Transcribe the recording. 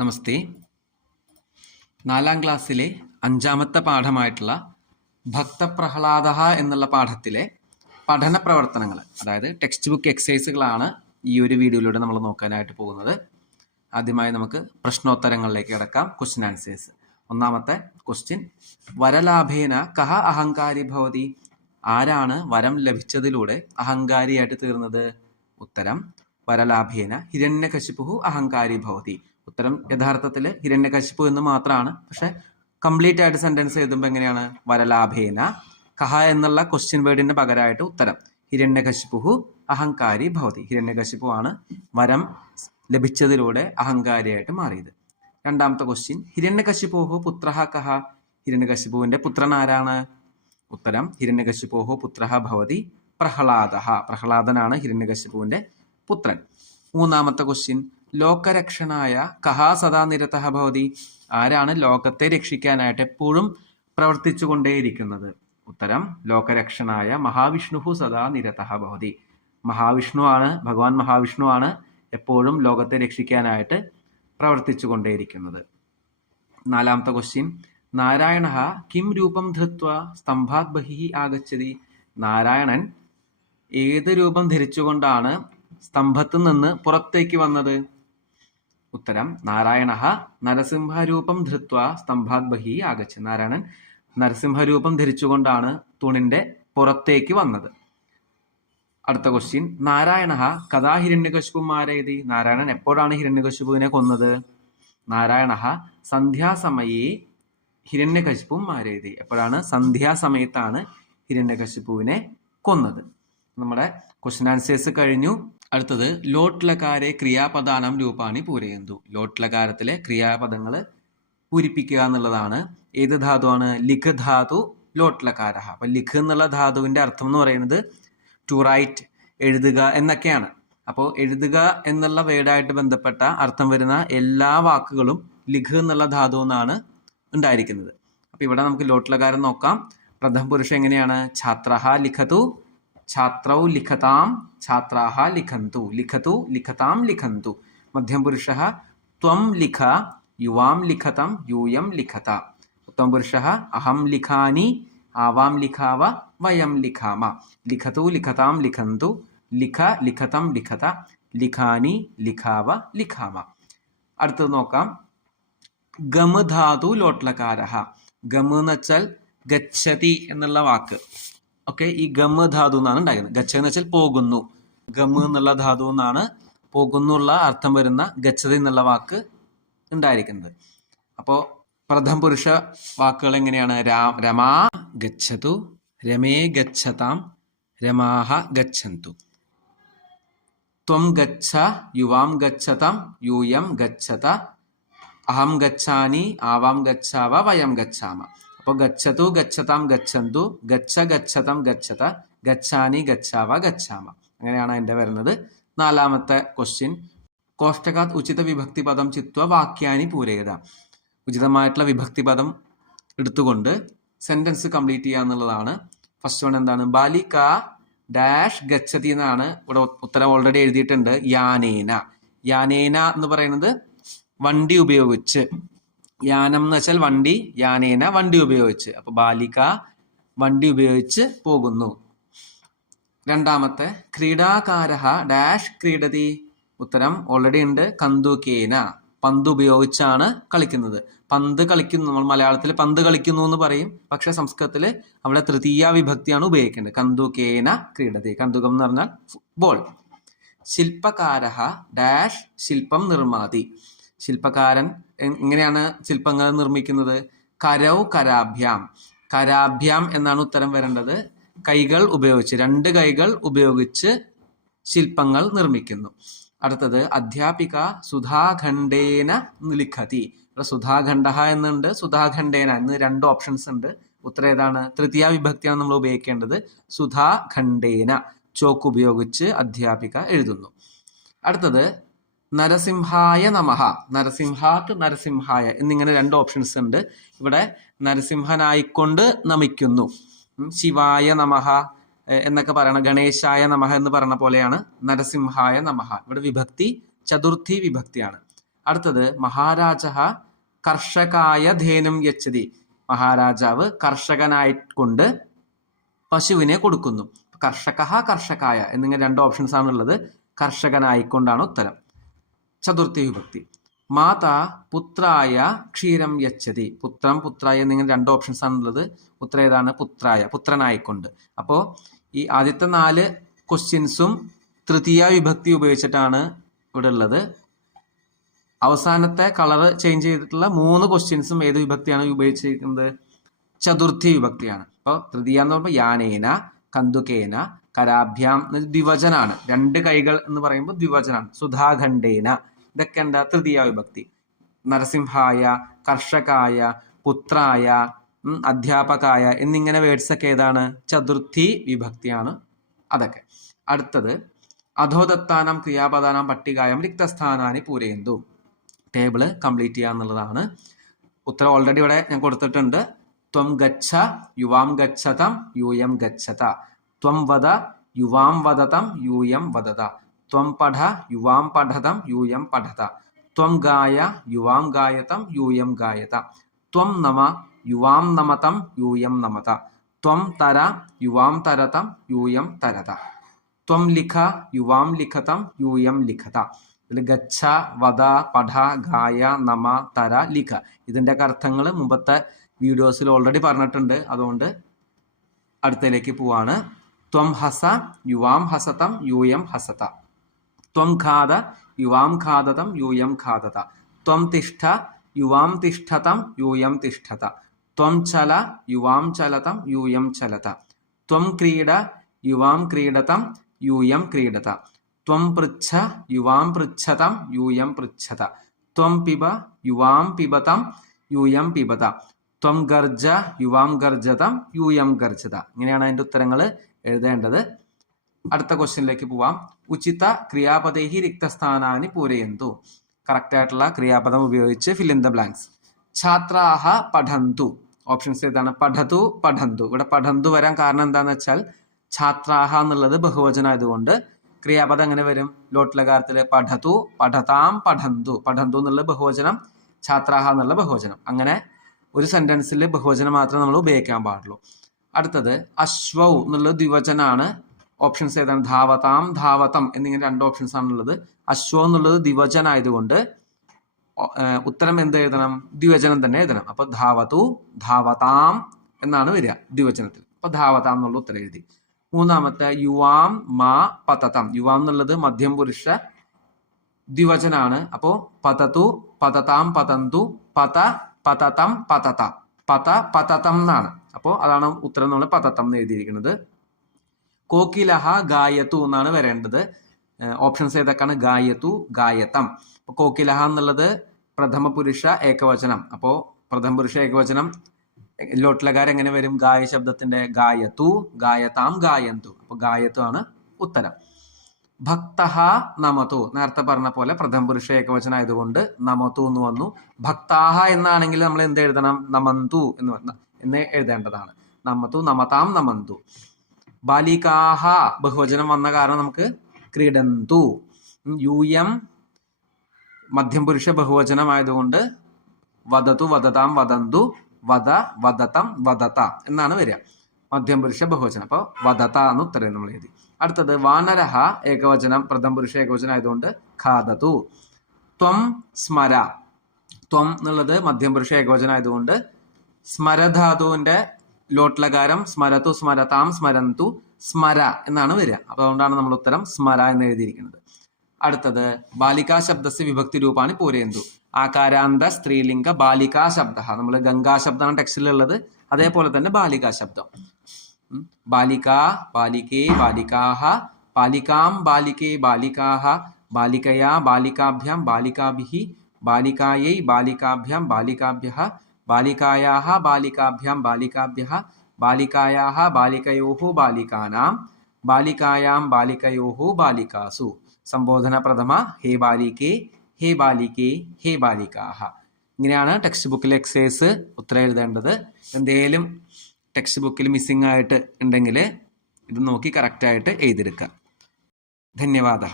നമസ്തേ. 4ാം ക്ലാസ്സിലെ 5ാമത്തെ പാഠമായിട്ടുള്ള ഭക്തപ്രഹ്ലാദ എന്നുള്ള പാഠത്തിലെ പഠന പ്രവർത്തനങ്ങൾ, അതായത് ടെക്സ്റ്റ് ബുക്ക് എക്സസൈസുകളാണ് ഈ ഒരു വീഡിയോയിലൂടെ നമ്മൾ നോക്കാനായിട്ട് പോകുന്നത്. ആദ്യമായി നമുക്ക് പ്രശ്നോത്തരങ്ങളിലേക്ക് കിടക്കാം. Question answers. ഒന്നാമത്തെ ക്വസ്റ്റ്യൻ, വരലാഭേന കഹ അഹങ്കാരി ഭവതി? ആരാണ് വരം ലഭിച്ചതിലൂടെ അഹങ്കാരിയായിട്ട് തീർന്നത്? ഉത്തരം, വരലാഭേന ഹിരണ്യകശിപു അഹങ്കാരി ഭവതി. ഉത്തരം യഥാർത്ഥത്തിൽ ഹിരണ്യകശിപു എന്ന് മാത്രമാണ്, പക്ഷെ കംപ്ലീറ്റ് ആയിട്ട് സെന്റൻസ് എഴുതുമ്പോൾ എങ്ങനെയാണ്? വരലാഭേന കഹ എന്നുള്ള ക്വസ്റ്റ്യൻ വേർഡിന്റെ പകരമായിട്ട് ഉത്തരം ഹിരണ്യകശിപു അഹങ്കാരി ഭവതി. ഹിരണ്യകശിപു ആണ് വരം ലഭിച്ചതിലൂടെ അഹങ്കാരിയായിട്ട് മാറിയത്. രണ്ടാമത്തെ ക്വസ്റ്റ്യൻ, ഹിരണ്യകശിപോ പുത്രഃ കഹ? ഹിരണ്യകശിപുവിന്റെ പുത്രൻ ആരാണ്? ഉത്തരം, ഹിരണ്യകശിപോ പുത്രഃ ഭവതി പ്രഹ്ലാദഃ. പ്രഹ്ലാദനാണ് ഹിരണ്യകശിപുവിന്റെ പുത്രൻ. മൂന്നാമത്തെ ക്വസ്റ്റ്യൻ, ലോകരക്ഷണായ കഹ സദാ നിരതഃ ഭവതി? ആരാണ് ലോകത്തെ രക്ഷിക്കാനായിട്ട് എപ്പോഴും പ്രവർത്തിച്ചു കൊണ്ടേയിരിക്കുന്നത്? ഉത്തരം, ലോകരക്ഷണായ മഹാവിഷ്ണു സദാ നിരതഃ ഭവതി. മഹാവിഷ്ണു ആണ്, ഭഗവാൻ മഹാവിഷ്ണു ആണ് എപ്പോഴും ലോകത്തെ രക്ഷിക്കാനായിട്ട് പ്രവർത്തിച്ചു കൊണ്ടേയിരിക്കുന്നത്. നാലാമത്തെ ക്വസ്റ്റ്യൻ, നാരായണ കിം രൂപം ധൃത്വ സ്തംഭാത് ബഹിഃ ആഗച്ഛതി? നാരായണൻ ഏത് രൂപം ധരിച്ചുകൊണ്ടാണ് സ്തംഭത്തു നിന്ന് പുറത്തേക്ക് വന്നത്? ഉത്തരം, നാരായണ നരസിംഹരൂപം ധൃത്വ സ്തംഭാത് ബഹിഃ ആഗച്ഛതി. നാരായണൻ നരസിംഹരൂപം ധരിച്ചുകൊണ്ടാണ് തൂണിന്റെ പുറത്തേക്ക് വന്നത്. അടുത്ത ക്വസ്റ്റ്യൻ, നാരായണ കഥാ ഹിരണ്യകശിപും മാരയതി? നാരായണൻ എപ്പോഴാണ് ഹിരണ്യകശിപുവിനെ കൊന്നത്? നാരായണ സന്ധ്യാസമയേ ഹിരണ്യകശിപും മാരയതി. എപ്പോഴാണ്? സന്ധ്യാസമയത്താണ് ഹിരണ്യകശിപുവിനെ കൊന്നത്. നമ്മുടെ ക്വസ്റ്റ്യൻ ആൻസേഴ്സ് കഴിഞ്ഞു. അടുത്തത്, ലോട്ട് ലകാരെ ക്രിയാപദാനം രൂപാണി പൂരയന്തു. ലോട്ട് ലകാരത്തിലെ ക്രിയാപദങ്ങൾ പൂരിപ്പിക്കുക എന്നുള്ളതാണ്. ഏത് ധാതുവാണ്? ലിഖ് ധാതു ലോട്ട് ലകാര. അപ്പൊ ലിഖ് എന്നുള്ള ധാതുവിന്റെ അർത്ഥം എന്ന് പറയുന്നത് ടു റൈറ്റ്, എഴുതുക എന്നൊക്കെയാണ്. അപ്പോൾ എഴുതുക എന്നുള്ള വേർഡായിട്ട് ബന്ധപ്പെട്ട അർത്ഥം വരുന്ന എല്ലാ വാക്കുകളും ലിഖ് എന്നുള്ള ധാതു എന്നാണ് ഉണ്ടായിരിക്കുന്നത്. അപ്പൊ ഇവിടെ നമുക്ക് ലോട്ട് ലകാരം നോക്കാം. പ്രഥമ പുരുഷൻ എങ്ങനെയാണ്? ഛാത്രഃ ലിഖതു, ഛാത്രൗ ലിഖതാം, ഛാത്രാഃ ലിഖന്തു, ലിഖതു ലിഖതാം ലിഖന്തു. മധ്യം പുരുഷഃ ത്വം ലിഖ, യുവാം ലിഖതം, യൂയം ലിഖത. ഉത്തമ പുരുഷഃ അഹം ലിഖാനി, ആവാം ലിഖാവ, വയം ലിഖാമ. ലിഖതു ലിഖതാം ലിഖന്തു, ലിഖ ലിഖതം ലിഖത, ലിഖാനി ലിഖാവ ലിഖാമ. അടുത്തത് നോക്കാം. ഗമ ധാതു ലോട്ട്ലകാരഃ. ഗമ എന്ന് വെച്ചാൽ ഗച്ഛതി എന്നുള്ള വാക്ക്. ഓക്കെ, ഈ ഗമ ധാതു എന്നാണ് ഉണ്ടായിരുന്നത്. ഗച്ഛ എന്ന് വെച്ചാൽ പോകുന്നു. ഗമ എന്നുള്ള ധാതു എന്നാണ് പോകുന്നുള്ള അർത്ഥം വരുന്ന ഗച്ഛതി എന്നുള്ള വാക്ക് ഉണ്ടായിരിക്കുന്നത്. അപ്പോ പ്രഥമ പുരുഷ വാക്കുകൾ എങ്ങനെയാണ്? രമാ ഗച്ഛതു, രമേ ഗച്ഛതാം, രമാഹ ഗച്ഛന്തു. ത്വം ഗച്ഛ, യുവാം ഗച്ഛതാം, യൂയം ഗച്ഛത, അഹം ഗച്ഛാനി, ആവാം ഗച്ഛാവ, വയം ഗച്ഛാമ. അപ്പോൾ ഗച്ഛതു ഗച്ഛതാം ഗച്ഛന്തു, ഗച്ഛ ഗച്ഛതം ഗച്ഛത, ഗച്ഛാനി ഗച്ഛാവ ഗച്ഛാമ. അങ്ങനെയാണ് അതിന്റെ വരുന്നത്. നാലാമത്തെ ക്വസ്റ്റ്യൻ, കോഷ്ടകാത് ഉചിത വിഭക്തി പദം ചിത്വ വാക്യാനി പൂരയത. ഉചിതമായിട്ടുള്ള വിഭക്തി പദം എടുത്തുകൊണ്ട് സെന്റൻസ് കംപ്ലീറ്റ് ചെയ്യുക എന്നുള്ളതാണ്. ഫസ്റ്റ് വൺ എന്താണ്? ബാലിക ഡാഷ് ഗച്ഛതി എന്നാണ് ഇവിടെ ഉത്തരം ഓൾറെഡി എഴുതിയിട്ടുണ്ട്. യാനേന. യാനേന എന്ന് പറയുന്നത് വണ്ടി ഉപയോഗിച്ച്. യാനം എന്ന് വെച്ചാൽ വണ്ടി, യാനേന വണ്ടി ഉപയോഗിച്ച്. അപ്പൊ ബാലിക വണ്ടി ഉപയോഗിച്ച് പോകുന്നു. രണ്ടാമത്തെ, ക്രീഡാകാരഃ ഡാഷ് ക്രീഡതി. ഉത്തരം ഓൾറെഡി ഉണ്ട്. കന്ദുകേന, പന്ത് ഉപയോഗിച്ചാണ് കളിക്കുന്നത്. പന്ത് കളിക്കുന്നു, നമ്മൾ മലയാളത്തിൽ പന്ത് കളിക്കുന്നു എന്ന് പറയും, പക്ഷെ സംസ്കൃതത്തിൽ അവിടെ തൃതീയ വിഭക്തിയാണ് ഉപയോഗിക്കേണ്ടത്. കന്ദുകേന ക്രീഡതി. കന്ദുകം എന്ന് പറഞ്ഞാൽ ഫുട്ബോൾ. ശില്പകാരഃ ഡാഷ് ശില്പം നിർമ്മാതി. ശില്പകാരൻ എങ്ങനെയാണ് ശില്പങ്ങൾ നിർമ്മിക്കുന്നത്? കരൗ കരാഭ്യാം. കരാഭ്യാം എന്നാണ് ഉത്തരം വരേണ്ടത്. കൈകൾ ഉപയോഗിച്ച്, രണ്ട് കൈകൾ ഉപയോഗിച്ച് ശില്പങ്ങൾ നിർമ്മിക്കുന്നു. അടുത്തത്, അധ്യാപിക സുധാഖണ്ഡേന ലിഖതി. ഇവിടെ സുധാഖണ്ഡ എന്നുണ്ട്, സുധാഖണ്ഡേന എന്ന് രണ്ട് ഓപ്ഷൻസ് ഉണ്ട്. ഉത്തരം ഏതാണ്? തൃതീയ വിഭക്തിയാണ് നമ്മൾ ഉപയോഗിക്കേണ്ടത്. സുധാഖണ്ഡേന, ചോക്ക് ഉപയോഗിച്ച് അധ്യാപിക എഴുതുന്നു. അടുത്തത്, നരസിംഹായ നമഃ. നരസിംഹാക്ക് നരസിംഹായ എന്നിങ്ങനെ രണ്ട് ഓപ്ഷൻസ് ഉണ്ട്. ഇവിടെ നരസിംഹനായിക്കൊണ്ട് നമിക്കുന്നു. ശിവായ നമഃ എന്നൊക്കെ പറയണം, ഗണേശായ നമഃ എന്ന് പറഞ്ഞ പോലെയാണ് നരസിംഹായ നമഃ. ഇവിടെ വിഭക്തി ചതുർത്ഥി വിഭക്തിയാണ്. അടുത്തത് മഹാരാജ കർഷകായ ധേനും യച്ഛതി. മഹാരാജാവ് കർഷകനായിക്കൊണ്ട് പശുവിനെ കൊടുക്കുന്നു. കർഷക കർഷകായ എന്നിങ്ങനെ 2 ഓപ്ഷൻസ് ആണുള്ളത്. കർഷകനായിക്കൊണ്ടാണ് ഉത്തരം. ചതുർത്ഥി വിഭക്തി. മാതാ പുത്രായ ക്ഷീരം യച്ഛതി. പുത്രം പുത്രായ എന്നിങ്ങനെ 2 ഓപ്ഷൻസ് ആണുള്ളത്. ഉത്തരം ഏതാണ്? പുത്രായ, പുത്രനായിക്കൊണ്ട്. അപ്പോൾ ഈ ആദ്യത്തെ 4 ക്വസ്റ്റ്യൻസും തൃതീയ വിഭക്തി ഉപയോഗിച്ചിട്ടാണ് ഇവിടെ ഉള്ളത്. അവസാനത്തെ കളർ ചേഞ്ച് ചെയ്തിട്ടുള്ള 3 ക്വസ്റ്റ്യൻസും ഏത് വിഭക്തിയാണ് ഉപയോഗിച്ചിരിക്കുന്നത്? ചതുർത്ഥി വിഭക്തിയാണ്. അപ്പോൾ തൃതീയ എന്ന് പറയുമ്പോൾ യാനേന, കന്തുകേന, കരാഭ്യാം ദ്വിവചനാണ്. 2 കൈകൾ എന്ന് പറയുമ്പോൾ ദ്വിവചനാണ്. സുധാഖണ്ഡേന ഇതൊക്കെ എന്താ? തൃതീയ വിഭക്തി. നരസിംഹായ, കർഷകായ, പുത്രായ, അധ്യാപകായ എന്നിങ്ങനെ വേർഡ്സ് ഒക്കെ ഏതാണ്? ചതുർത്ഥി വിഭക്തിയാണ് അതൊക്കെ. അടുത്തത് അധോദത്താനം ക്രിയാപദാനം പട്ടികായം റിക്തസ്ഥാനാനി പൂരയന്തു. ടേബിള് കംപ്ലീറ്റ് ചെയ്യുക എന്നുള്ളതാണ്. ഉത്തരം ഓൾറെഡി ഇവിടെ ഞാൻ കൊടുത്തിട്ടുണ്ട്. ത്വം ഗച്ഛ യുവാം ഗച്ഛതം യൂയം ഗച്ഛത. ത്വം വദ യുവാം വദതം യൂയം വദത. ത്വം പഠ യുവാം പഠതം യൂയം പഠത. ത്വം ഗായ യുവാം ഗായതം യൂയം ഗായത. ത്വം നമ യുവാം നമതം യൂയം നമത. ത്വം തര യുവാം തരതം യൂയം തരത. ത്വം ലിഖ യുവാം ലിഖതം യൂയം ലിഖത. ഇതിൽ ഗച്ഛ, വദ, പഠ, ഗായ, നമ, തര, ലിഖ ഇതിൻ്റെ അർത്ഥങ്ങൾ മുമ്പത്തെ വീഡിയോസിൽ ഓൾറെഡി പറഞ്ഞിട്ടുണ്ട്. അതുകൊണ്ട് അടുത്തതിലേക്ക് പോവാണ്. ത്വം ഹസ യുവാം ഹസതം യൂയം ഹസത. ത്വം ഖാദ യുവാം ഖാദതം യൂയം ഖാദത. ത്വം തിഷ്ഠ യുവാം തിഷ്ഠതം യൂയം തിഷ്ഠത. ത്വം ചല യുവാം ചലതം യൂയം ചലത. ത്വം ക്രീഡ യുവാം ക്രീഡതം യൂയം ക്രീഡത. ത്വം പൃച്ഛ യുവാം പൃച്ഛതം യൂയം പൃച്ഛത. ത്വം പിബ യുവാം പിബതം യൂയം പിബത. ത്വം ഗർജ യുവാം ഗർജതം യൂയം ഗർജത. ഇങ്ങനെയാണ് അതിൻ്റെ ഉത്തരങ്ങൾ എഴുതേണ്ടത്. അടുത്ത ക്വസ്റ്റ്യനിലേക്ക് പോവാം. ഉചിത ക്രിയാപദേഹി റിക്തസ്ഥാനാനി പൂരയന്തു. കറക്റ്റ് ആയിട്ടുള്ള ക്രിയാപദം ഉപയോഗിച്ച് ഫിൽ ഇൻ ദ ബ്ലാങ്ക്സ്. ഛാത്രാഹ പഠന്തു. ഓപ്ഷൻസ് ഏതാണ്? പഠതു, പഠന്തു. ഇവിടെ പഠന്തു വരാൻ കാരണം എന്താണെന്ന് വെച്ചാൽ ഛാത്രാഹ എന്നുള്ളത് ബഹുവചനമായതുകൊണ്ട് ക്രിയാപദം എങ്ങനെ വരും? ലോട്ട്ലകാരത്തിൽ പഠതു, പഠതാം, പഠന്തു. പഠന്തു എന്നുള്ള ബഹുവചനം, ഛാത്രാഹ എന്നുള്ള ബഹുവചനം. അങ്ങനെ ഒരു സെന്റൻസിൽ ബഹുവചനം മാത്രമേ നമ്മൾ ഉപയോഗിക്കാൻ പാടുള്ളൂ. അടുത്തത് അശ്വൗ എന്നുള്ള ദ്വിവചനാണ്. ഓപ്ഷൻസ് ഏതാണ്? ധാവതാം, ധാവതം എന്നിങ്ങനെ 2 ഓപ്ഷൻസ് ആണുള്ളത്. അശ്വ എന്നുള്ളത് ദ്വിവചനായതുകൊണ്ട് ഉത്തരം എന്ത് എഴുതണം? ദ്വിവചനം തന്നെ എഴുതണം. അപ്പൊ ധാവതു, ധാവതാം എന്നാണ് വരിക ദ്വിവചനത്തിൽ. അപ്പൊ ധാവതാം എന്നുള്ള ഉത്തരം എഴുതി. മൂന്നാമത്തെ യുവാം മാ പതതം. യുവാം എന്നുള്ളത് മധ്യം പുരുഷ ദ്വിവചനാണ്. അപ്പോ പതതു, പതതാം, പതന്തു, പത, പതതം, പതത. പത, പതതം എന്നാണ്. അപ്പോൾ അതാണ് ഉത്തരം നമ്മൾ പതതം എന്ന് എഴുതിയിരിക്കുന്നത്. കോകിലഹ ഗായത്തു എന്നാണ് വരേണ്ടത്. ഓപ്ഷൻസ് ഏതൊക്കെയാണ്? ഗായത്തു, ഗായതം. അപ്പോൾ കോകിലഹ എന്നുള്ളത് പ്രഥമ പുരുഷ ഏകവചനം. അപ്പോൾ പ്രഥമ പുരുഷ ഏകവചനം ലോട്ട്ലകാരം എങ്ങനെ വരും? ഗായ ശബ്ദത്തിന്റെ ഗായത്തു, ഗായതാം, ഗായന്തു. അപ്പോൾ ഗായത്തു ആണ് ഉത്തരം. ഭക്തഹ നമതു. നേരത്തെ പറഞ്ഞ പോലെ പ്രഥമ പുരുഷ ഏകവചനം ആയതുകൊണ്ട് നമതു എന്ന് വന്നു. ഭക്താഹ എന്നാണെങ്കിൽ നമ്മൾ എന്ത് എഴുതണം? നമന്തു എന്ന് എഴുതേണ്ടതാണ്. നമതു, നമതാം, നമന്തു. ബാലികാഹ ബഹുവചനം വന്ന കാരണം നമുക്ക് ക്രീഡന്തു. യൂയം മധ്യം പുരുഷ ബഹുവചനം ആയതുകൊണ്ട് വദതു, വദതാം, വദന്തു, വദ, വദതം, വദത എന്നാണ് വരിക. മധ്യം പുരുഷ ബഹുവചനം. അപ്പോൾ വദത എന്ന് ഉത്തരം നമ്മൾ എഴുതി. അടുത്തത് വാനരഹ ഏകവചനം, പ്രഥമ പുരുഷ ഏകവചനം ആയതുകൊണ്ട് ഖാദതു. ത്വം സ്മര. ത്വം എന്നുള്ളത് മധ്യം പുരുഷ ഏകവചനം ആയതുകൊണ്ട് സ്മരധാതുവിന്റെ ലോട്ട്ലകാരം സ്മരതു, സ്മരതാം, സ്മരന്തു, സ്മര എന്നാണ് വരിക. അപ്പോൾ അതുകൊണ്ടാണ് നമ്മൾ ഉത്തരം സ്മര എന്ന് എഴുതിയിരിക്കുന്നത്. അടുത്തത് ബാലികാ ശബ്ദസ് വിഭക്തി രൂപാണ് പൂരയന്തു. ആകാരാന്ത സ്ത്രീലിംഗ ബാലികാ ശബ്ദ. നമ്മൾ ഗംഗാ ശബ്ദമാണ് ടെക്സ്റ്റിലുള്ളത്. അതേപോലെ തന്നെ ബാലികാ ശബ്ദം. ബാലിക, ബാലികേ, ബാലികാഹ, ബാലികാം, ബാലികേ, ബാലികാഹ, ബാലികയാ, ബാലികാഭ്യാം, ബാലികാഭിഹി, ബാലികായൈ, ബാലികാഭ്യാം, ബാലികാഭ്യഃ, ബാലികായാഹ, ബാലികാഭ്യാം, ബാലികാഭ്യഃ, ബാലികായാഹ, ബാലികയോഃ, ബാലികാനാം, ബാലികായാം, ബാലികയോഃ, ബാലികാസു. സംബോധന പ്രഥമ ഹേ ബാലികേ, ഹേ ബാലികേ, ഹേ ബാലികാഹ. ഇങ്ങനെയാണ് ടെക്സ്റ്റ് ബുക്കിലെ എക്സസൈസ് ഉത്തരം എഴുതേണ്ടത്. എന്തെങ്കിലും ടെക്സ്റ്റ് ബുക്കിൽ മിസ്സിംഗ് ആയിട്ട് ഉണ്ടെങ്കിൽ ഇത് നോക്കി കറക്റ്റായിട്ട് എഴുതിയെടുക്കുക. ധന്യവാദ.